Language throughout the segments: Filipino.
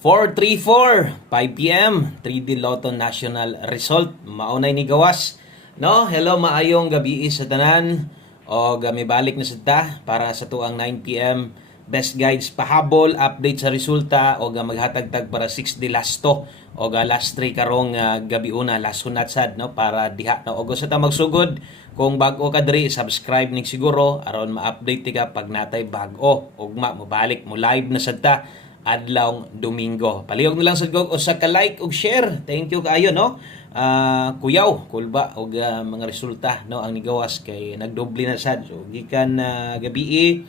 434, 5 p.m. 3D Lotto National Result. Maunay ni gawas. No? Hello, maayong gabi sa tanan. O may balik na sa para sa tuang 9 p.m. Best guides pahabol, update sa resulta o maghatagtag para 6 di last to. O last 3 karong gabi una, last hunat sad, no? Para diha na ogo sa ta magsugod. Kung bago ka diri, subscribe ning siguro aron ma-update ka pag natay bago. Ugma mo balik mo live na sad ta adlaw Domingo. Palihog na lang sa gog usa ka like ug share. Thank you kaayo, no. Kuyaw kulba og mga resulta, no, ang nigawas kay nagdoble na sad. So gikan gabi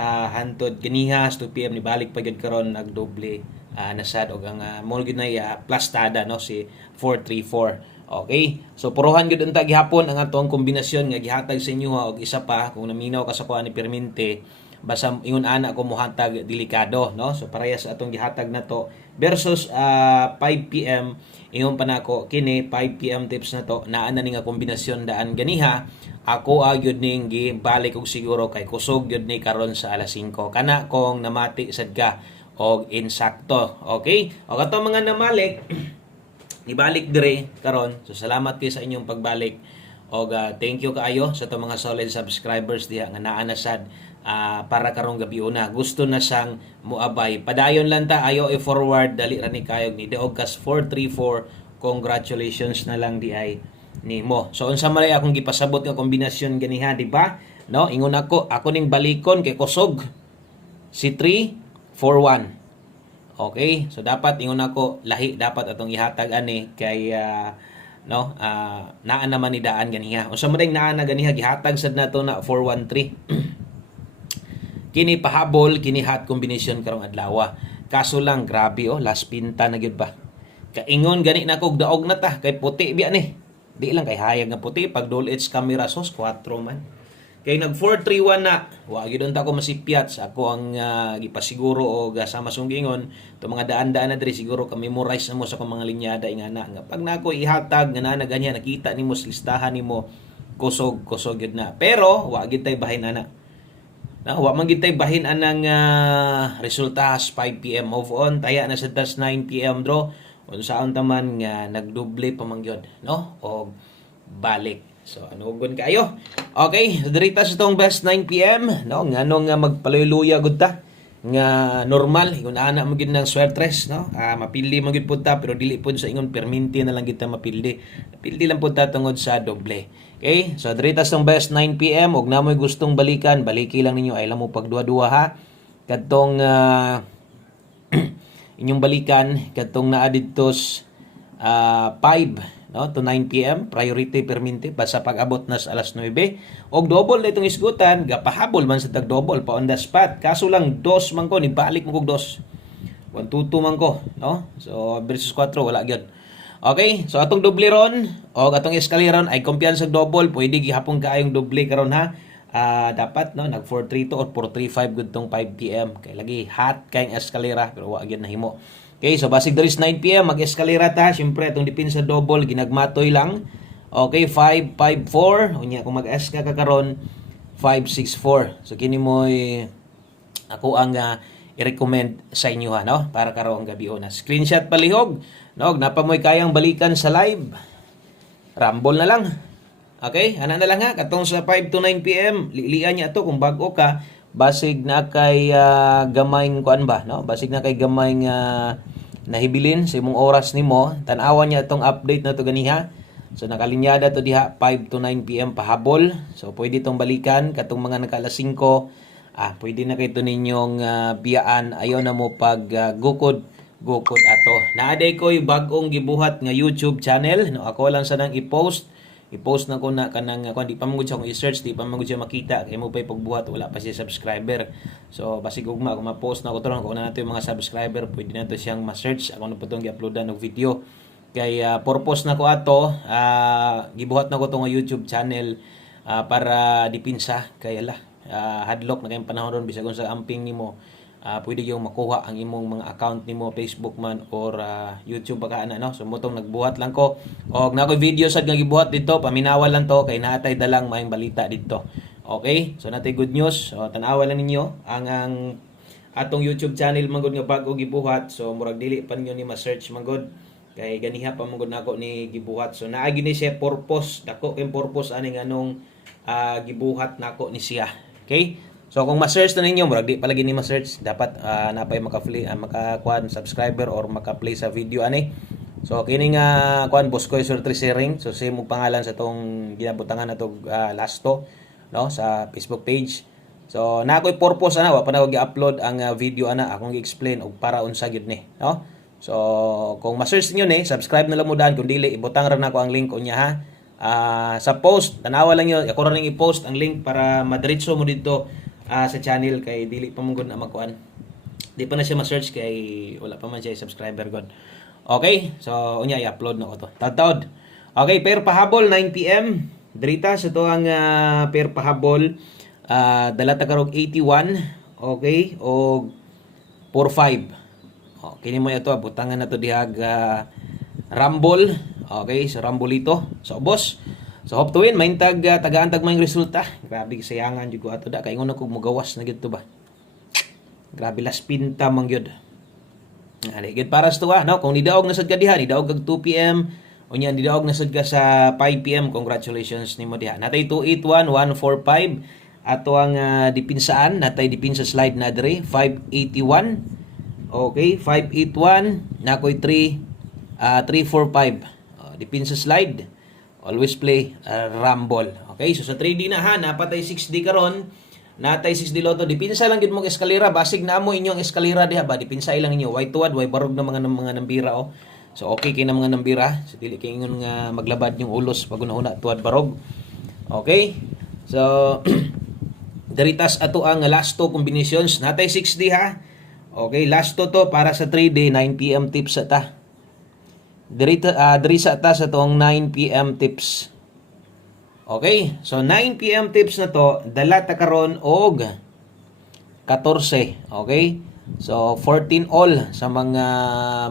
hantod kaniha 2 PM ni balik pa gyud karon nagdoble na sad og ang mol gyud na plastada, no, si 434. Okay? So puruhan gyud unta gihapon ang atong kombinasyon nga gihatag sa inyo og isa pa kung naminaw ka sa kuha ni Permente basta ingon ana ko mohatag delikado, no. So parehas atong gihatag nato versus 5 PM ingon pa nako kini 5 PM tips na to naa na ni nga kombinasyon daan ganiha ako gyud ning gibalik og siguro kay kusog gyud ni karon sa alas 5 kana kung namati sad ka og insakto. Okay? O katong mga namalik ibalik dire karon. So salamat kay sa inyong pagbalik. Og thank you kaayo sa to mga solid subscribers diha nga naa na sad para karong gabi una. Gusto na sang muabay. Padayon lang ta ayo i-forward dali ra ni kayog ni Deogas 434. Congratulations na lang di ay nimo. So unsa man akong gipasabot nga kombinasyon ganiha, di ba? No, ingon ako ning balikon kay kusog si 341. Okay? So dapat ingon ako lahi dapat atong ihatag ani kay naa naman ni daan ganiha. Unsa man ding naa na ganiha gihatag sad nato na 413. Kini pahabol, kini hot combination karong adlaw. Kaso lang grabe last pinta na gyud ba. Kaingon gani na kog daog na ta kay puti biya ni. Di lang kay hayag nga puti pag dull edge camera sos 4 man. Kay nag 431 na, wa gyud unta ko masipyat sa ako ang gipasiguro og sa masunggingon to mga daan-daan na diri siguro ka memorize na mo sa akong mga linyada ingana nga pag nako ihatag nga na ganyan nakita nimo sa listahan nimo kusog gyud na. Pero wa gyud tay bahin ana. Wa man gid tay bahin anang resulta 5 PM move on taya na sa 9 PM draw unsaon taman nga nagdoble pa man gyud, no, o balik. So anugon kaayo. Okay, so dirita sa tong best 9 PM, no, ngano nga magpaluya gud ta nga normal kun ana mo gid ng swertres, no. Mapili man gid pud ta pero dili pud sa ingon perminti na lang kita mapildi. Pildi lang pud ta tungod sa doble. Okay, so dirita sa best 9 PM ug namoy gustong balikan, baliki lang ninyo ay lang mo pagduha-duha ha. Kadtong inyong balikan kadtong naa didtos 5 no to 9 PM priority perminti basta pag-abot na sa alas 9 og double na itong isgutan gapahabol man sa tag double pa on the spot kaso lang dos man ko ni balik mo kog dos 122 man ko, no, so versus 4 wala gyud. Okay, so atong doble ron o atong eskaleron ay kumpiyansa double pwede gihapon kaayong doble karon ha. Dapat no nag 432 or 435 gud tong 5 PM kay lagi hot kay eskalera pero wa gyud nahimo. Okay, so basig diri 9 PM mag-eskalera ta, syempre atong depensa double ginagmatoy lang. Okay, 554 unya kung mag-eska ka karon 564. So kini moy ako ang i-recommend sa inyo ha, no, para karong gabi una. Screenshot palihog, no, napamoy kayang balikan sa live. Rumble na lang. Okay, ana na lang ha katong sa 5 to 9 PM lilian niya to kung bago ka basig na kay gamayng kuan ba, no, basig na kay gamayng nahibilin sa imong oras nimo tan-awan niya tong update na to ganiha. So nakalinyada to diha 5 to 9 PM pahabol. So pwede tong balikan katong mga nakalas 5 pwede na kay to ninyong biyaan ayo na mo pag gukod ato. Naaday ko yung bagong gibuhat nga YouTube channel, no, ako lang sanang i-post na ko na kanang kung di pa mo siya kung i-search di pa mo siya makita kay mo pa pagbuhat wala pa siya subscriber. So basig ugma kung ma-post na ko turon kung na nato yung mga subscriber pwede na to siyang ma-search ako na putong gi-uploadan og video kay purpose na ko ato gibuhat na ko tong YouTube channel para dipinsa kay hadlock na kayong panahon ron bisag sa amping nimo pwede yung makuha ang imong mga account nimo Facebook man or YouTube baka ana, no. So motong nagbuhat lang ko og nakoy video sad nga gibuhat dito paminawa lang to kay naatay dalang maayong balita dito. Okay, so natay good news. So tan-awa lang ninyo ang atong YouTube channel manggod nga bago gibuhat. So murag dili pa ninyo ni ma-search manggod. Kay ganiha pa manggod nako ni gibuhat. So naa gini siya purpose, dako kay purpose ani nganong gibuhat nako ni siya. Okay? So kung ma-search na ninyo, murag di pa lagi ni ma-search, dapat napay makakuan subscriber or maka-play sa video ani. So kini nga kuan Boscoy Sur Sharing. So same mo pangalan sa tong ginabutangan nato lasto no sa Facebook page. So na ako'y purpose ana wa pa na gi-upload ang video ana akong gi-explain og para unsa gyud ni, no? So kung ma-search niyo ni, subscribe na lang mo daan kung dili ibutang ra nako ang link unya ha. Sa post tanawa lang yun, ako ra ning i-post ang link para madiretso mo dito sa channel kay dili pa mo gud na makuan. Di pa na siya ma-search kay wala pa man siya subscriber gud. Okay? So unya i-upload na ko to. Taud-taud. Okay, pair pahabol 9 PM. Drita sa to ang pair pahabol dala ta karog 81, okay, o 45. Okay, mo ito butangan na to dihag Rumble. Okay, so Rumble ito. So boss, so hope to win maintag tagaan tag may resulta. Grabe sayangan jud ko ato da kay ngono kog mugawas na gyud to ba. Grabe las pinta man gyud. Ali gid para sa tuwa no, kung nidaog na sad ka diha, nidaog kag 2 PM, unya nidaog na sad ka sa 5 PM, congratulations nimo diha. Natay 281 145 ato ang dipinsaan, natay dipinsa slide na dire 581. Okay, 581 nakoy 345. Dipinsa slide. Always play Rumble. Okay, so sa 3D na ha, napatay 6D karon. Natay 6D Lotto, dipinsa lang gid mo eskalera, basig na mo inyong eskalera diha ba, dipinsa lang inyo. Way tuwad, way barog na mga nambira oh. So okay kay na mga nambira, so dili kay ingon nga maglabad yung ulos pag una tuwad barog. Okay? So diritas ato ang last two combinations. Natay 6D ha. Okay, last two to para sa 3D 9 PM tips ta. Diri sa ta sa tong 9 PM tips. Okay, so 9 PM tips na to, dala ta karon og 14. Okay? So 14 all sa mga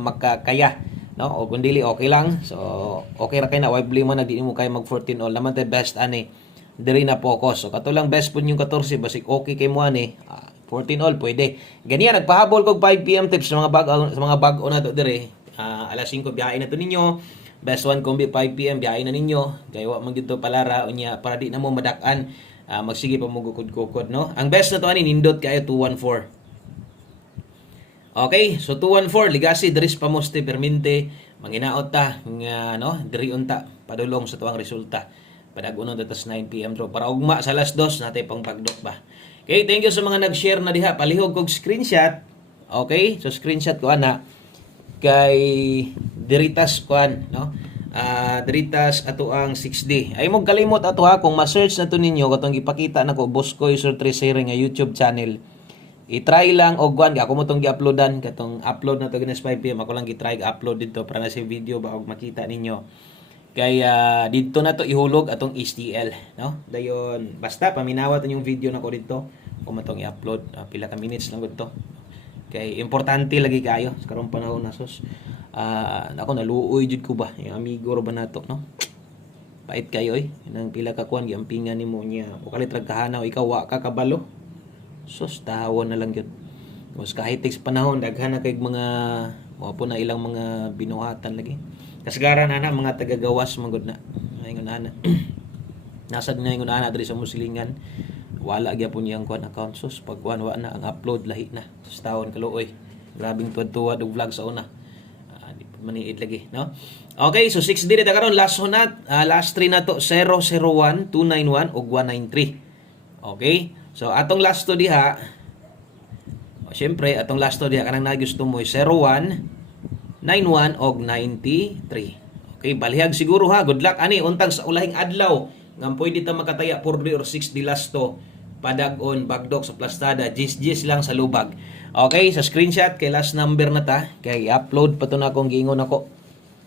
makakaya, no? O kung dili okay lang. So okay ra kay na, why blame mo na di mo kay mag 14 all. Naman tay best ani. Diri na focus. So kato lang best pud yung 14 basic okay kay mo ani. 14 all pwede. Ganiya nagpahabol kog 5 PM tips sa mga bag-o na to dire. Alas 5 biyahe na to ninyo. Best one kombi 5 PM biyahe na ninyo. Gawa man gito palara unya para di na mo madak-an. Magsige pa mo gukod-gukod no. Ang best na to ani nindot kayo 214. Okay, so 214 Legacy Dris Pamoste Permente manginaot ta nga no diri unta padulong sa tuwang resulta. Padag-unon tatas 9 PM draw para ugma sa alas 2 natay pang pagdok ba. Okay, thank you sa mga nag-share na diha. Palihog kog screenshot. Okay, so screenshot ko ana kay diritas kuan no. Diritas ato ang 6D. Ay mo kalimot ato ha kung ma-search na to ninyo katong gipakita nako Boscoy Sur Sharing nga YouTube channel. I-try lang og kuan ako mo tong gi-uploadan katong upload na to ginas 5 PM ako lang gi-try upload dito para na sa video ba og makita ninyo. Kaya dito na to ihulog atong HTL no. Dayon basta paminawat yung video nako dito o matong i-upload pila ka minutes lang gud to. Kay importante lagi kayo sa karong panahon na sus. Ako naluoy jud ko ba yung amigo ro ba nato no. Pait kayo nang pila ka kuan giampingan nimo niya o kalitrag kahanaw ikaw wa ka kabalo. Sus tawon na lang gyud. Mas kahit text panahon daghan na kay mga wa po na ilang mga binuhatan lagi. Kasagaran ana mga tagagawas magud na. Ingon ana. Nasad na ingon ana diri sa Muslingan. Wala gyapon niyang kuan account sus pag kuan wa na ang upload lahi na sa taon kaluoy. Grabing tuwad-tuwad og vlog sa una. Di pa maniid lagi no. Okay, so 6 dito karon last hunat, last 3 na to 001, 291 ug 193. Okay? So atong last to diha. Syempre atong last to diha kanang nagusto mo 01, 91 og 93. Okay, balihag siguro ha. Good luck ani untang sa ulahing adlaw nga pwede ta makataya 4 or 6 di last to padag-on bagdok sa plastada gis lang sa lubag. Okay, sa screenshot kay last number na ta kay upload pa to na akong giingon ako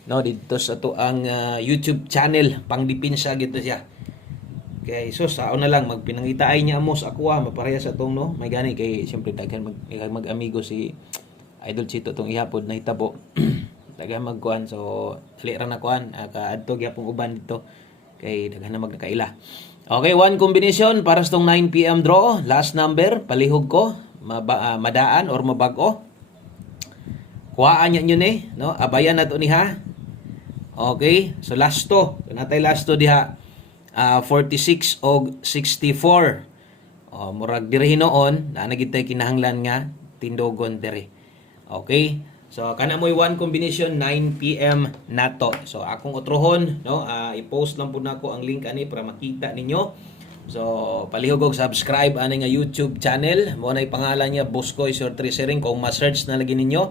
no dito sa to ang YouTube channel pangdipinsa gito siya. Kay so sao na lang magpinangitaay niya amo sa ako mapareha sa tong no may gani kay siyempre daghan mag-amigo si Idol Chito tong ihapod na hitabo. Daghan magkuan so dali ra na kuan kaadto gyapon uban dito kay daghan na magkaila. Okay, one combination para sa tong 9 PM draw. Last number, palihog ko. madaan or mabag-o, kuhaan niya nyo ni, no? Abayan na to ni ha. Okay, so lasto, natay lasto diha 46 og 64. Murag diri noon na nagitay kinahanglan nga tindogon diri. Okay? So kana mo'y one combination 9 PM nato. So akong utrohon, no, i-post lang pud nako ang link ani para makita ninyo. So palihog og subscribe ani nga YouTube channel. Mo na pangalan niya Boscoy Sir Treasuring. Kung ma-search na lagi ninyo,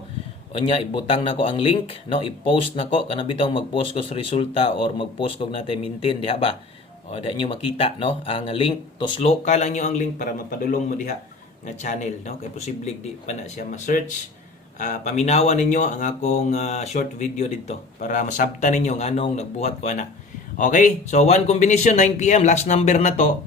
unya ibutang nako ang link, no, i-post nako kana bitaw mag-post ko sa resulta or mag-post ko natin maintain diha ba. O da nyo makita, no, ang link to slow ka lang nyo ang link para mapadulong mo diha nga channel, no, kay posible di pa na siya ma-search. Paminawan ninyo ang akong short video dito para masabtan ninyo nganong nagbuhat ko ana. Okay, so one combination 9 PM last number na to.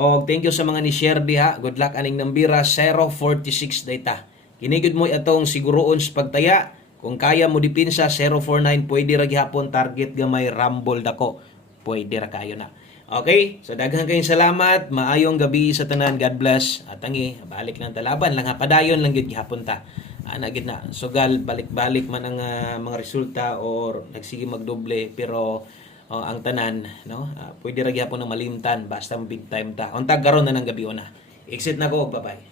Og thank you sa mga ni share diha. Good luck aning nambira 046 data. Kinigud mo atong siguroon sa pagtaya. Kung kaya mo dipinsa 049 pwede ra gihapon target gamay rumble dako. Pwede ra kayo na. Okay? So daghang kayong salamat. Maayong gabi sa tanan. God bless. At tangi, balik lang talaban lang ha. Padayon lang gid gihapon ta. Gid na. Sugal balik-balik man ang mga resulta or nagsige magdoble pero ang tanan, no? Pwede ra gihapon na malimtan basta big time ta. Untag karon na ng gabi una. Exit na ko. Bye-bye.